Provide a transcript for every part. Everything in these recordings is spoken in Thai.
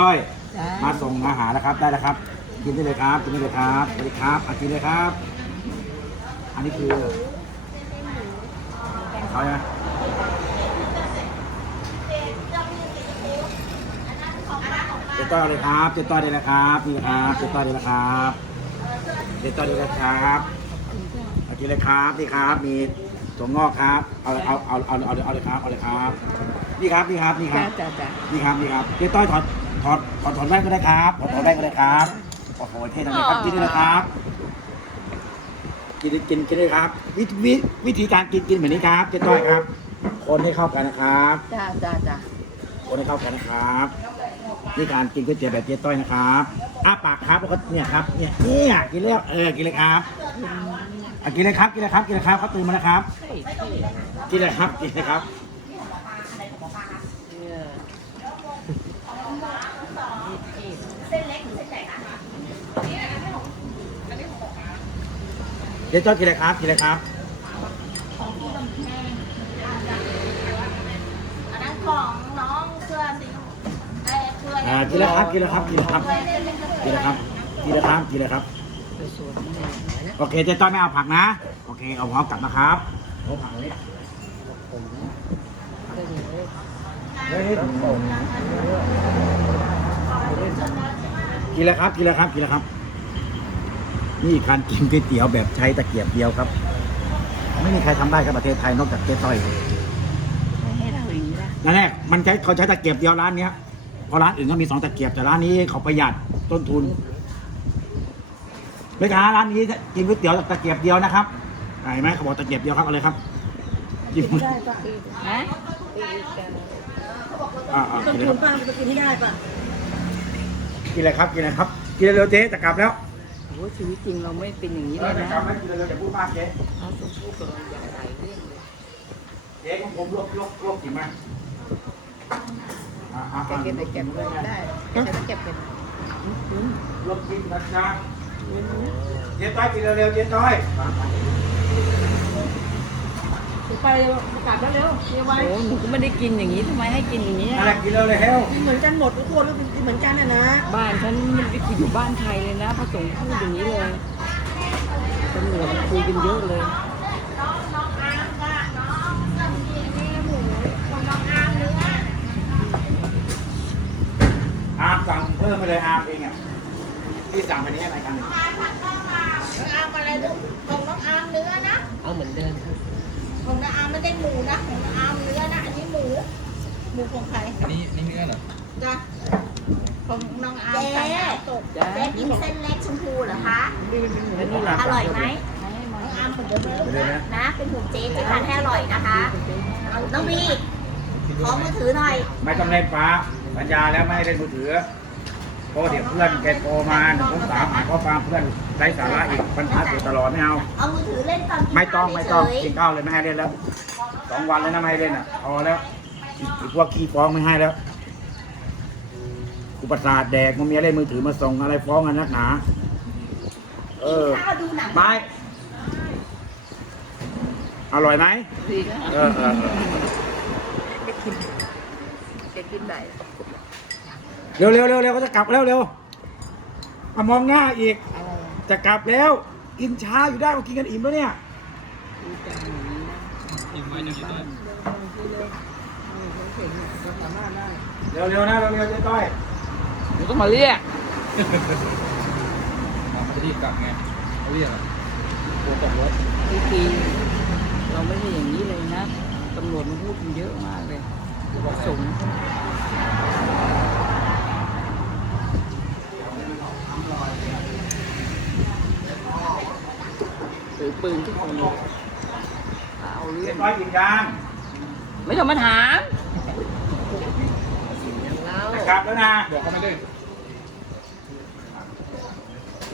ต้อย จ้ามาส่งอาหารแล้วครับได้แล้วครับ กินได้เลยครับกินได้เลยครับสวัสดีครับอะกินเลยครับ อันนี้คือเขาใช่ไหมเจ๊ต้อยเอาเลยครับเจ๊ต้อยได้เลยครับนี่นะครับเจ๊ต้อยได้เลยครับเจ๊ต้อยได้เลยครับเอากินเลยครับนี่ครับ มีถั่วงอกครับเอาเอาเอาเอาเอาเอาเลยครับเอาเลยครับ นี่ครับนี่ครับนี่คจ้ารับ จ้าจ้านี่ครับนี่ครับเจ๊ต้อยถอด ถอดถอดถอดแว่นก็ได้ครับถอดถอดแว่นก็ได้ครับโอ้โหเท่จังเลยครับกินได้เลยครับ กินกินกินเลยครับ วิธีวิวิธีการกินกินแบบนี้ครับเจ๊ต้อยครับ คนให้เข้ากันนะครับ จ้าจ้าจ้าคนให้เข้ากันนะครับ นี่การกินก๋วยเตี๋ยวแบบเจ๊ต้อยนะครับอ้าปากครับแล้วก็เนี่ยครับเนี่ยเนี่ยกินแล้วเออกินเลยครับอะกินเลยครับกินเลยครับกินเลยครับเขาตื่นมาแล้วครับเฮ้ยเฮ้ยกินเลยครับกินเลยครับ เจ๊ต้อยกินเลยครับกินเลยครับอันนั้นของน้องเสื้อสีเอ้ยเสื้ออ่ากินเลยครับกินเลยครับกินเลยครับกินเลยครับกินเลยครับกินเลยครับไปสวนนี่นะโอเคเจ๊ต้อยไม่เอาผักนะ โอเค เอาหัวกลับนะครับเอาผักเลยก็อย่างนี้เฮ้ยกินแล้วครับกินแล้วครับกินแล้วครับ นี่การกินก๋วยเตี๋ยวแบบใช้ตะเกียบเดียวครับ ไม่มีใครทำได้ครับประเทศไทยนอกจากเจ๊ต้อยไม่ให้เราอย่างนี้ละนั่นแหละมันใช้เขาใช้ตะเกียบเดียวร้านเนี้ยเพราะร้านอื่นก็มีสองตะเกียบแต่ร้านนี้เขาประหยัดต้นทุนแม่ค้าร้านนี้กินก๋วยเตี๋ยวตะเกียบเดียวนะครับเห็นไหมเขาบอกตะเกียบเดียวครับเอาเลยครับกินได้ปะฮะอ่าอ่ากินเลยครับป้าจะกินไม่ได้ปะกินเลยครับกินเลยครับ กินเร็วๆเจ๊จะกลับแล้ว โอ้ชีวิตจริงเราไม่เป็นอย่างนี้เอเลอยจะนะกลับแล้วกินเร็วๆอย่าพูดมากเจ๊เราต้องพูดกับเราอย่างไรเรื่องเลยเจ๊ของผมลวกลวกลวกกินไหมอ่าอ่าแต่อ่าเก็บไปเก็บเลยได้แต่จะเก็บเป็นลวกกินนะจ๊ะเจ๊ต้อยกินเร็วๆเจ๊ต้อย ไปประกาศแล้วเร็วเร็วไว้โอ้หนูก็ไม่ได้กินอย่างนี้ทำไมให้กินอย่างนี้อะไรกินเร็วเลยเฮลกินเหมือนกันหมดทุกคนก็กินเหมือนกันน่ะนะบ้านฉันมันไปอยู่บ้านใครเลยนะพระสงฆ์พูดอย่างนี้เลยตำรวจคุยกันเยอะเลยอาร์มสั่งเพิ่มไปเลยอาร์มเองอะที่สั่งไปนี้อะไรกันเนี่ยน้องอาร์มอะไรลูกของน้องอาร์มเนื้อนะเอาเหมือนเดิม ของน้องอาร์มไม่ได้หมูนะของน้องอาร์มเนื้อนะอันนี้หมูหมูของใครอันนี้นี่เนื้อเหรอจ้ะของน้องอาร์มไก่สดจ้าเจ๊กินเส้นเล็กชมพูเหรอคะแล้วนี่ล่ะอร่อยไหมน้องอาร์มคนเดิมไปเลยนะนะเป็นห่วงเจ๊เจ๊ทานให้อร่อยนะคะน้องบีขอมือถือหน่อย ไม่ต้องเล่นฟ้าสัญญาแล้วไม่ให้เล่นมือถือ เพราะเดี๋ยวเพื่อนแกโทรมาหนึ่งสองสามอ่านข้อความเพื่อนไร้สาระอีกปัญหาอยู่ตลอดไม่เอา เอามือถือเล่นตอนกินไม่ต้องไม่ต้องเฉยๆกินข้าวเลยไม่ให้เล่นแล้วสองวันแล้วนะไม่ให้เล่นอะพอแล้วอีกพวกขี้ฟ้องไม่ให้แล้วอุปสาทแดกมันมีอะไรมือถือมาส่งอะไรฟ้องกันนักหนา เออข้าวดูหนังไม่อร่อยไหมดีเออเออเออแกกินไหน เร็วเร็วเร็วเร็วก็จะกลับแล้วเร็วมามองหน้าอีก อะไรอะจะกลับแล้ว กินช้าอยู่ได้ก็กินกันอิ่มแล้วเนี่ยดีจังอย่างนี้นะอิ่มไว้อยู่ด้วยเร็วเร็วนะเร็วเร็วเจ๊ต้อยหนูต้องมาเรียกมาเขาจะรีบกลับไงเขาเรียกอะโกตกรถทีทีเราไม่ใช่อย่างนี้เลยนะตำรวจมันพูดกันเยอะมากเลยบอกสงฆ์ อปืนทุกคนเลยเอาเรื่เจ๊องต้อยกินยางไม่ต้องมาถามจะกลับแล้วนะบอกเขาไม่ได้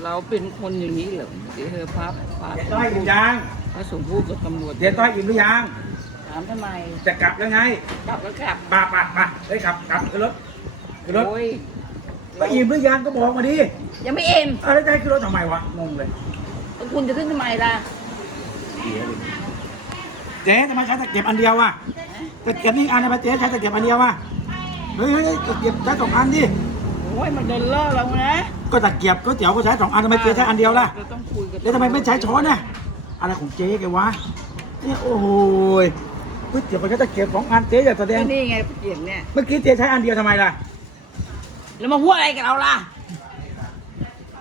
เราเป็นคนอย่างนี้เหรอเดี๋ยวเธอพับพาเจ๊ต้อยกินยางพระสงฆ์พูดกับตำรวจเจ๊ต้อยอิ่มหรือยังถามทำไมจะกลับแล้วไงกลับก็กลับป่าป่าป่าเฮ้ยขับกลับขึ้นรถขึ้นรถโอ้ยก็อิ่มหรือยังก็บอกมาดิยังไม่เอ็มเอาแล้วจะให้ขึ้นรถทำไมวะงงเลยแล้ว คุณจะขึ้นทำไมล่ะเจ๊ทำไมใช้ตะเกียบอันเดียววะตะเกียบนี่อันนะเจ๊ใช้ตะเกียบอันเดียววะเฮ้ยเฮ้ยเฮ้ยตะเกียบใช้สองอันดิโอ้ยมันเดินเล่อเรานะก็ตะเกียบก๋วยเตี๋ยวก็ใช้สองอันทำไมเจ๊ใช้อันเดียวล่ะเราต้องคุยกันแล้วทำไมไม่ใช้ช้อนน่ะอะไรของเจ๊แกวะเนี่ยโอ้โหยก๋วยเตี๋ยวก็ใช้ตะเกียบสองอันเจ๊อย่าแสดงก็นี่ไงเกียบเนี่ยเมื่อกี้เจ๊ใช้อันเดียวทำไมล่ะแล้วมาพูดอะไรกับเราล่ะ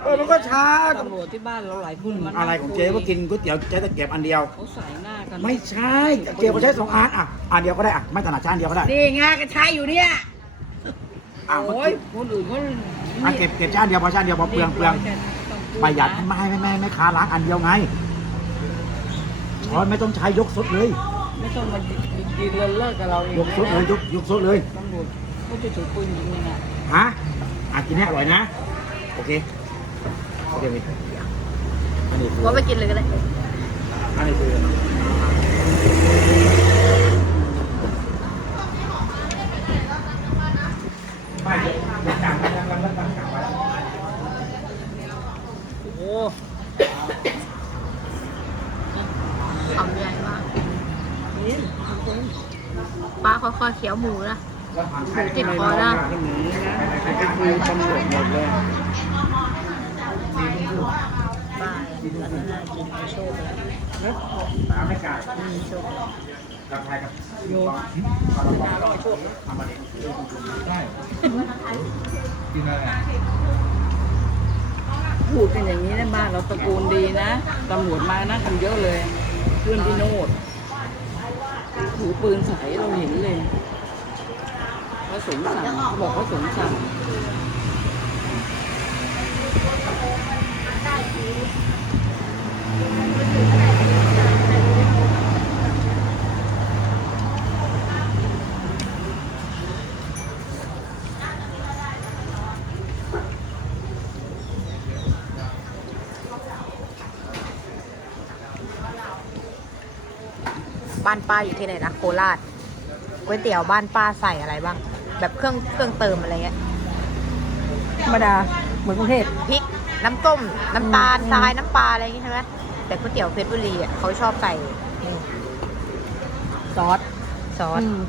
เออมันก็ช้าตำรวจที่บ้านเราหลายคนมันอะไรของเจ๊ก็กินก๋วยเตี๋ยวใช้ตะเกียบอันเดียว เขาใส่หน้ากันไม่ใช่ตะเกียบก็ใช้สองอันอะอันเดียวก็ได้อะไม่ถนัดใช้อันเดียวก็ได้นี่ไงก็ใช้อยู่เนี่ยอะเมื่อโอ้ยกี้คนอื่นเขาอะเก็บเก็บใช้อันเดียวพอใช้อันเดียวพอเปลืองเปลืองประหยัดไม่ให้ไม่ไม่ไม่ค้าล้างอันเดียวไงช้อนไม่ต้องใช้ยกสดเลย ไม่ต้องมากินเลินเลิกกับเราเองยกสดเลยยกยกสดเลยตำรวจเขาจะถือปืนยิงเลยนะฮะอะกินให้อร่อยนะโอเค โอเคมิอันนี้คือว่าไปกินเลยก็ได้อันนี้คือไม่เดี๋ยวเดี๋ยวจางกันจางกันจางกันจางไว้โอ้คำใหญ่มากป้าค่อยๆเคี้ยวหมูนะติดคอนะขึ้นหนีนะจะคุยตำรวจหมดเลย ป้ายแล้วก็น่ากินโชคแล้วตามไม่กล้ามีโชคกับไทยกับโยทำมาดิได้กินอะไรอะพูดกันอย่างนี้นะบ้านเราตระกูลดีนะตำรวจมานะกันเยอะเลย เพื่อนพี่โนดถือปืนใสเราเห็นเลยพระสงฆ์สั่งเขาบอกพระสงฆ์สั่ง บ้านป้าอยู่ที่ไหนนะโคราชก๋วยเตี๋ยวบ้านป้าใส่อะไรบ้าง แบบเครื่องเครื่องเติมอะไรเงี้ยธรรมดา เหมือนกรุงเทพพริก น้ำต้ม น้ำตาลอืมทรายน้ำปลาอะไรอย่างงี้ใช่ไหมแต่ก๋วยเตี๋ยวเพชรบุรีอะเขาชอบใส่นี่ซอสซอสอืม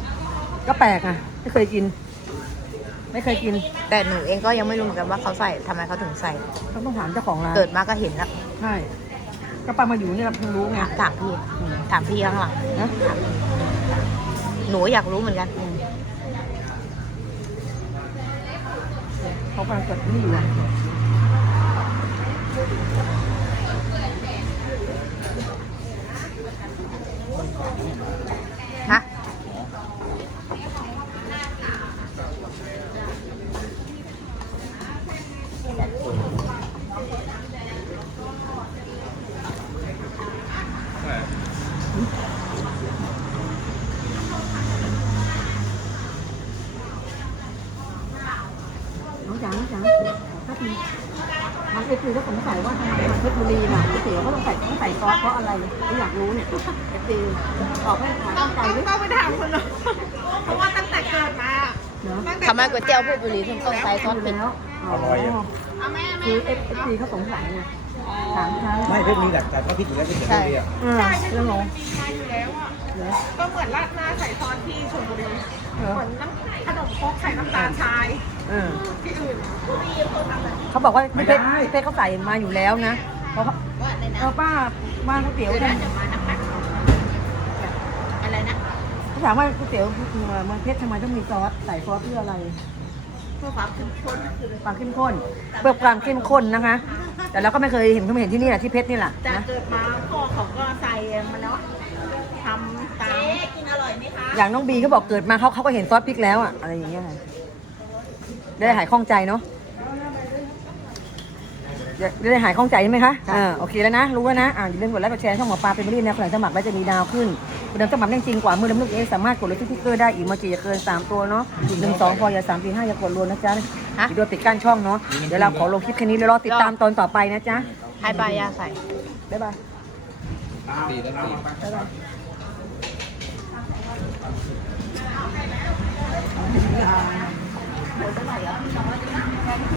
ก็แปลกอะ ไม่เคยกิน ไม่เคยกินแต่หนูเองก็ยังไม่รู้เหมือนกันว่าเขาใส่ทำไมเขาถึงใส่ ต้องต้องถามเจ้าของร้านเกิดมาก็เห็นแล้วใช่ก็ป้ามาอยู่เนี่ยเราเพิ่งรู้ไงถามพี่อืมถามพี่ข้างหลังนะหนูอยากรู้เหมือนกัน อืมเขากำลังเกิดนี่อยู่อะ ฮะใช่น้องจ๋าน้อง จ๋าถ้าทีทางเอฟซีก็สงสัยว่าทำไมทางเพชรบุรีน่ะก๋วยเตี๋ยวเขาต้องใส่ต้องใส่ซอสเพราะอะไรไม่อยากรู้เนี่ยเอฟซีตอบให้หน่อยตั้งใจด้วยต้องไปถามคนอื่นเพราะว่าตั้งแต่เกิดมาเนาะทำไมก๋วยเตี๋ยวเพชรบุรีถึงต้องใส่ซอสพริกแล้วอร่อยอะเอาแม่แม่ คือเอฟซีเขาสงสัยไงถามครั้งไม่เพิ่มนี้แหละแต่ก็คิดอยู่แล้วที่จะเรียกอืมเรื่องของมีมาอยู่แล้วอะเหรอก็เหมือนราดหน้าใส่ซอสที่ชลบุรีเหรอเหมือนน้ำขนมครกใส่น้ำตาลทรายเออที่อื่นเขาบอกว่าพี่เพชรพี่เพชรเขาใส่มาอยู่แล้วนะเพราะเขาว่าอะไรนะเออป้าบ้านก๋วยเตี๋ยวเดี๋ยวเนี่ยนะจะมานักนักอะไรนะเขาถามว่าก๋วยเตี๋ยวเมืองเพชรทำไมต้องมีซอสใส่ซอสเพื่ออะไร เพื่อความเข้มข้นคือความเข้มข้น เพื่อความเข้มข้นนะคะ แต่เราก็ไม่เคยเห็นเขาไม่เห็นที่นี่แหละที่เพชรนี่แหละแต่นะเกิดมาพ่อเขาก็ใส่มาเนาะทำตามเจ๊กินอร่อยไหมคะอย่างน้องบีเขาบอกเกิดมาเขาเขาก็เห็นซอสพริกแล้วอะอะไรอย่างเงี้ยค่ะได้หายข้องใจเนาะจะได้หายข้องใจใช่ไหมคะอ่าโอเคแล้วนะ รู้แล้วนะ อ่าอย่าลืมกดไลค์กดแชร์ช่องหมอปลาเป็นบริษัทนะคนไหนสมัครแล้วจะมีดาวขึ้น คนไหนสมัครได้จริงกว่ามือดำลูกเองสามารถกดเลยที่ติ๊กเกอร์ได้อีกมาจีอย่าเกินสามตัวเนาะหนึ่งสองพออย่าสามสี่ห้าอย่ากดรวมนะจ๊ะฮะอีกด้วยปิดกั้นช่องเนาะเดี๋ยวเราขอลงคลิปแค่นี้แล้วรอติดตามตอนต่อไปนะจ๊ะให้ปลายาใส่บ๊ายบายตีแล้วตีบ๊ายบาย